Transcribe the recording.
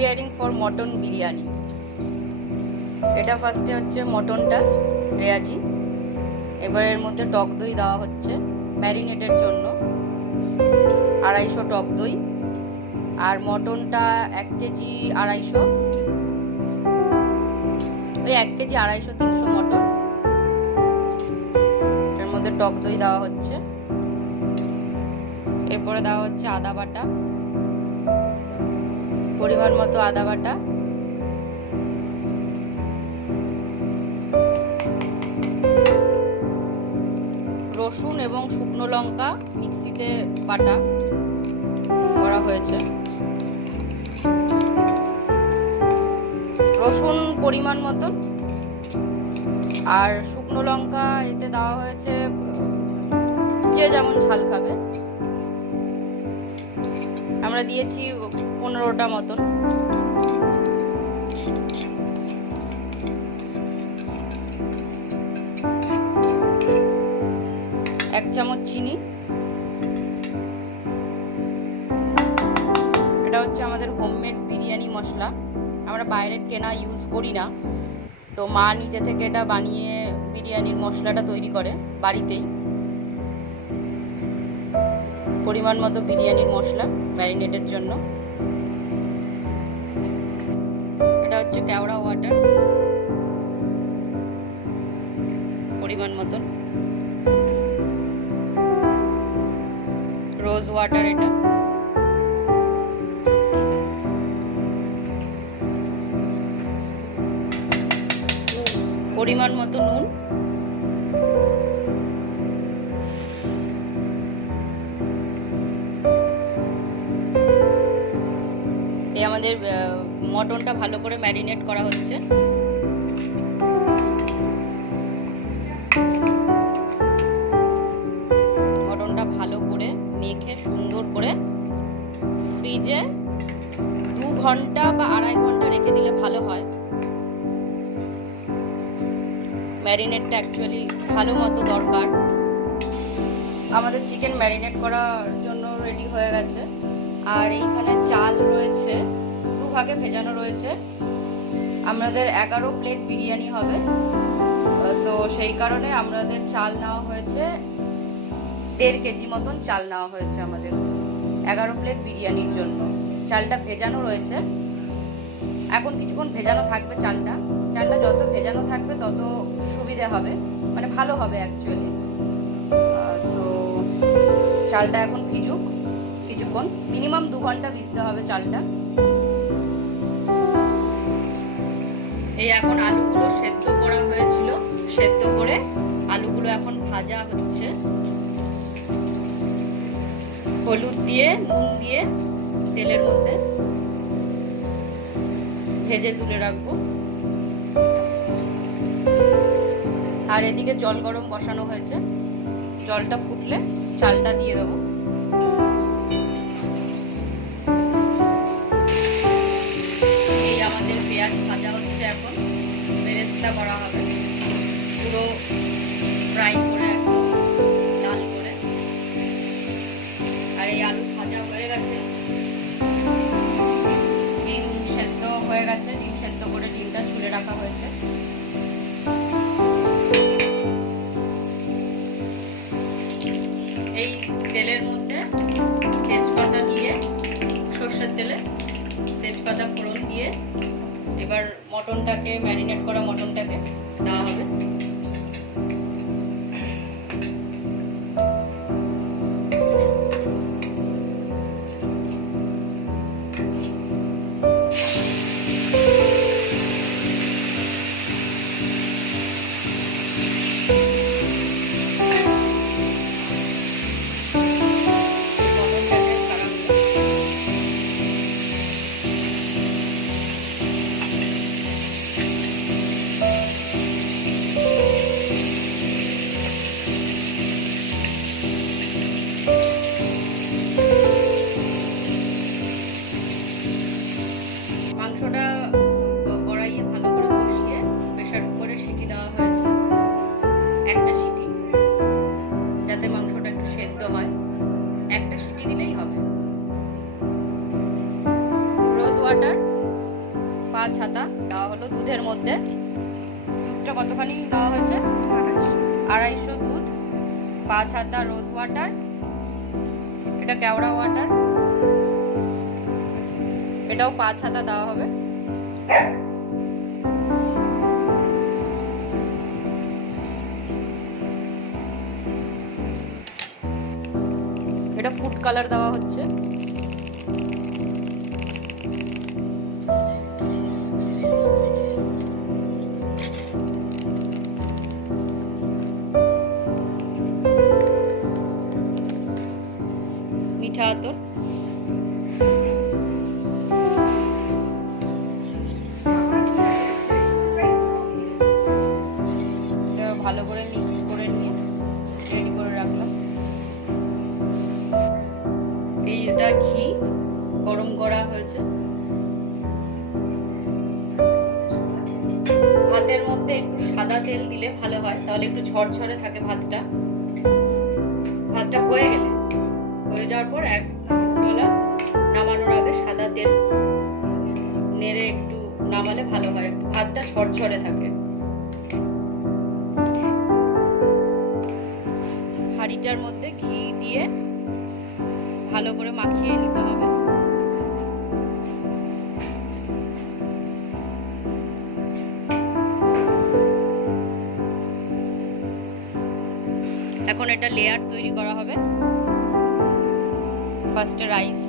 Preparing for mutton biryani. এটা ফার্স্টে হচ্ছে মটনটা রেয়াজি, এবার এর মধ্যে টক দই দেওয়া হচ্ছে ম্যারিনেটের জন্য, 250 টক দই, আর মটনটা 1 কেজি 250, ওই 1 কেজি 250 300 মটন, এর মধ্যে টক দই দেওয়া হচ্ছে। এরপরে দেওয়া হচ্ছে আদা বাটা, পরিমাণ মতো আদা বাটা, রসুন এবং শুকনো লঙ্কা মিক্সিতে বাটা করা হয়েছে, রসুন পরিমাণ মতো, আর শুকনো লঙ্কা এতে দেওয়া হয়েছে যে যেমন ঝাল খাবে, আমরা দিয়েছি 15টা মতন। এক চামচ চিনি। এটা হচ্ছে আমাদের হোমমেড বিরিয়ানি মশলা, আমরা বাইরের কেনা ইউজ করি না, তো মা নিজে থেকে এটা বানিয়ে বিরিয়ানির মশলাটা তৈরি করে বাড়িতেই। পরিমাণ মতো বিরিয়ানির মশলা ম্যারিনেটের জন্য। এটা হচ্ছে কেওড়া ওয়াটার, পরিমাণ মতন। রোজ ওয়াটার এটা। পরিমাণ মতো নুন। এই আমাদের মটনটা ভালো করে ম্যারিনেট করা হচ্ছে। মটনটা ভালো করে মেখে সুন্দর করে ফ্রিজে 2 ঘন্টা বা 2.5 ঘন্টা রেখে দিলে ভালো হয়। ম্যারিনেটটা অ্যাকচুয়ালি ভালো মতো দরকার। আমাদের চিকেন ম্যারিনেট করার জন্য রেডি হয়ে গেছে, আর এইখানে চাল রয়েছে 2 ভাগে ভেজানো রয়েছে। আমাদের 11 প্লেট বিরিয়ানি হবে, সো সেই কারণে আমাদের চাল নেওয়া হয়েছে 1.5 কেজি মতন চাল নেওয়া হয়েছে আমাদের 11 প্লেট বিরিয়ানির জন্য। চালটা ভেজানো রয়েছে, এখন কিছুক্ষণ ভেজানো থাকবে চালটা। চালটা যত ভেজানো থাকবে তত সুবিধে হবে, মানে ভালো হবে অ্যাকচুয়ালি। সো চালটা এখন ভিজুক কিছুক্ষণ, মিনিমাম 2 ঘন্টা ভিজতে হবে চালটা। এই এখন আলুগুলো সেদ্ধ করা হয়েছিল, সেদ্ধ করে আলুগুলো এখন ভাজা হচ্ছে হলুদ দিয়ে নুন দিয়ে তেলের মধ্যে ভেজে তুলে রাখবো। আর এদিকে জল গরম বসানো হয়েছে, জলটা ফুটলে চালটা দিয়ে দেবো। এই আমাদের পেঁয়াজ ভাজা হচ্ছে, এখন বেরেস্তা করা হবে পুরো ফ্রাই করে, একদম লাল করে। আর এই আলু ভাজা হয়ে গেছে, ডিম সেদ্ধ হয়ে গেছে, ডিম সেদ্ধ করে ডিমটা ছুলে রাখা হয়েছে। এই তেলের মধ্যে তেজপাতা দিয়ে, সর্ষের তেলে তেজপাতা ফোড়ন দিয়ে এবার মটনটাকে, ম্যারিনেট করা মটনটাকে দেওয়া হবে। 5 হাতা দেওয়া হলো দুধের মধ্যে। দুধটা কতখানি দেওয়া হয়েছে? 250 দুধ, 5 হাতা রোজ ওয়াটার, এটা কেওড়া ওয়াটার, এটাও 5 হাতা দেওয়া হবে। এটা ফুড কালার দেওয়া হচ্ছে। মিঠা আতর, ভালো করে মিক্স করে নিয়ে রেডি করে রাখলাম। এইটা ঘি গরম করা হয়েছে। ভাতের মধ্যে একটু সাদা তেল দিলে ভালো হয়, তাহলে একটু ঝরঝরে থাকে ভাতটা। ভাতটা হয়ে যাওয়ার পর এক গলা নামানোর আগে সাদা তেল নেড়ে একটু নামালে ভালো হয়, একটু ভাতটা ঝরঝরে থাকে। হাঁড়িটার মধ্যে ঘি দিয়ে ভালো করে মাখিয়ে নিতে হবে। এখন এটা লেয়ার তৈরি করা হবে। ফার্স্টে রাইস